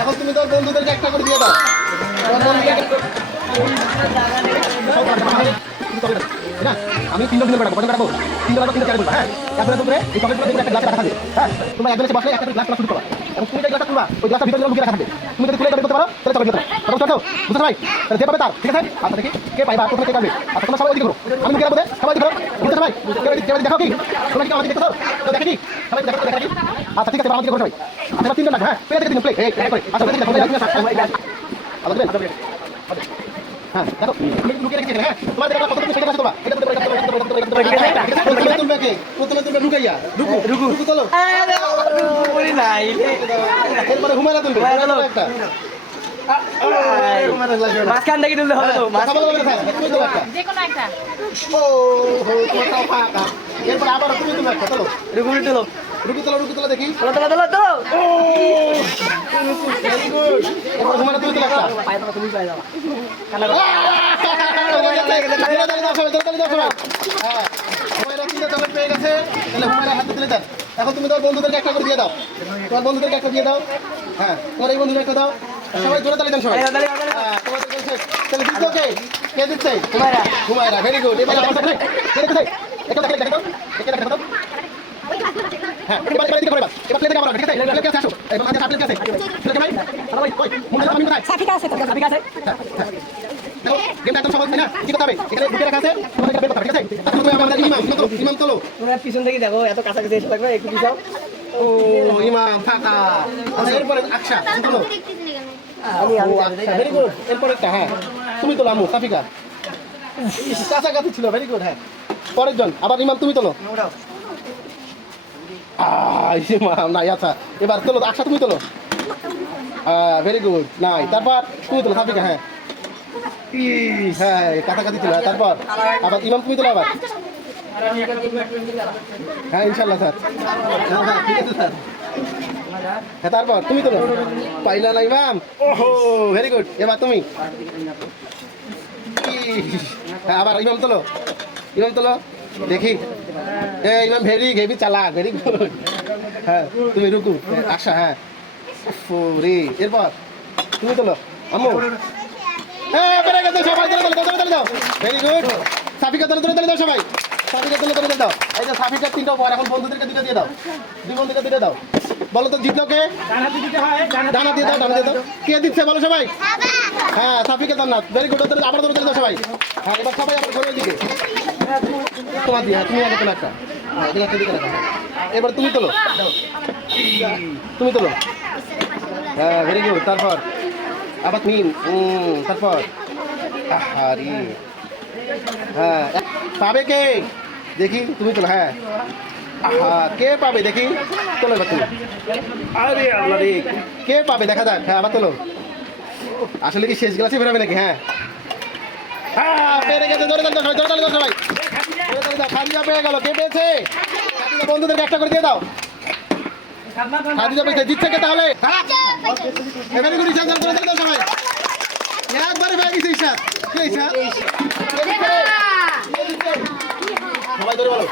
এখন তুমি তোর বন্ধুদেরকে একটা করে দিয়ে দাও। আমি 3 জন বাড়াবো, কত বাড়াবো? 3 জন 3 চার বলবো। হ্যাঁ, তারপরে তোমরা এই চকলেটগুলো একটা গ্লাসে রাখা থাকবে। হ্যাঁ, তোমরা একজনের বসে একটা গ্লাস শুরু করবা। এবং তুমি যে গ্লাসটা তুলবা, ওই গ্লাসটা ভিতরে লুকিয়ে রাখা থাকবে। তুমি যদি তুলে করতে পারো তাহলে চকলেট দিতে পারো। বুঝছো? বুঝছো ভাই? তাহলে যে পাবে তার, ঠিক আছে? আচ্ছা দেখি কে পাইবা, প্রথমে কে পাবে? আচ্ছা তোমরা সবাই ওদিকে করো। আমি মুখে রাখবো, সবাই দিকে করো। বুঝছো ভাই? কেউ দেখো কি? তোমরা কি আমাকে দেখতেছো? তো দেখো কি? সবাই দেখো কি? আচ্ছা ঠিক আছে, আমাকে করো সবাই। আচ্ছা 3 জন লাগবে। হ্যাঁ, প্লেট থেকে দিন প্লেট। এই করে। আচ্ছা প্লেট থেকে দাও। আচ্ছা হ্যাঁ দেখো লুকিয়ে রেখেছি হ্যাঁ তোমার দেখা কত তুমি সেটা তোলা এটা তো তুলবে কে প্রথমে তুলবে লুকাইয়া রুকু তোলো বলি নাই এরপরে হুমায়রা তুলবে একটা মাঝখান থেকে তুলতে হবে তো মাথা বলা হবে না তুমি তো একটা যে কোনো একটা ও হো তোমার তাও পাকা এরপর আবার তুমি তুলবে একটা তোলো রুকু তোলো দেখি তোলো ও ভেরি গুড এরপর হুমায়রা তুমি তুলো একটা তুমি পাই যাও এখন তুমি তোমার বন্ধুদেরকে একটা করে দিয়ে দাও হ্যাঁ তোমার এই বন্ধুদের একটা দাও সবাই জোরে তালি দেন সবাই কে দিচ্ছে হুমায়রা ভেরি গুড এবার হ্যাঁ এবার দিকে করে এবার প্লে থেকে আমরা ঠিক আছে প্লে কে আসো এবার আমাদের আপেল কে আছে প্লে কে ভাই ভাই কই মুন্ডা আমি কোথায় সাফিকা আছে দেখো গেমটা একদম সহজ না কি কথা হবে এখানে ঢুকে রাখা আছে তোমাদের বের করতে ঠিক আছে তুমি আমাদের ইমাম তোলো তোমরা পিছন থেকে দেখো এত কাছাকাছি এসে লাগবে একটু পিছাও ও ইমাম ফাকা আচ্ছা এরপরে আকশা তোলো আমি ভেরি গুড এরপরে একটা হ্যাঁ তুমি তোলো আমু সাফিকা কাছাকাছি ছিল ভেরি গুড হ্যাঁ পরের জন আবার ইমাম তুমি তোলো নাই আচ্ছা এবার তোলো আকশা তুমি তোলো ভেরি গুড নাই তারপর তুমি তোলো সাফিকা হ্যাঁ হ্যাঁ কাছাকাছি ছিল তারপর আবার ইমাম তুমি তোলো আবার হ্যাঁ ইনশাল্লাহ স্যার ঠিক আছে স্যার হ্যাঁ তারপর তুমি তোলো পাইলা না ইমাম ওহো ভেরি গুড এবার তুমি হ্যাঁ আবার ইমাম তোলো দেখি ইমাম ভেরি চালাক ভেরি গুড হ্যাঁ তুমি রুকু আশা হ্যাঁ রে এরপর তুমি তোলো আম্মু হ্যাঁ বেড়ে গেছে সবাই দাও ভেরি গুড সাফিকা তোলো দাও সবাই সাফিকা তোলো দাও এই যে সাফিকার 3টা উপহার এখন বন্ধুদেরকে 2টা দিয়ে দাও দুই বন্ধুকে 2টা দাও বলো তো জিতলো কে ডানা দিয়ে দাও কে দিচ্ছে বলো সবাই হ্যাঁ সাফিকা জান্নাত ভেরি গুড আবার দাও সবাই হ্যাঁ এবার সবাই আবার ঘরের দিকে তোমার দিয়ে তুমি আগে তোলো একটা এবার তুমি তোলো হ্যাঁ ভেরি গুড তারপর আবার মিম তারপর আহারি হ্যাঁ পাবে কে দেখি তুমি তোলো হ্যাঁ কে পাবে দেখি তোলো এবার তুমি আরে আল্লাহ রে কে পাবে দেখা যাক হ্যাঁ আবার তোলো আসলে কি শেষ গ্লাসে বেরোবে নাকি হ্যাঁ পেরে গেছে জোরে দাও সবাই খাদিজা পেয়ে গেল কে পেয়েছে বন্ধুদেরকে একটা করে দিয়ে দাও খাদিজা পেয়েছে জিতছে কে তাহলে এবারে গুলি সবাই একবারে পেয়ে গেছে সবাই ধরে বলো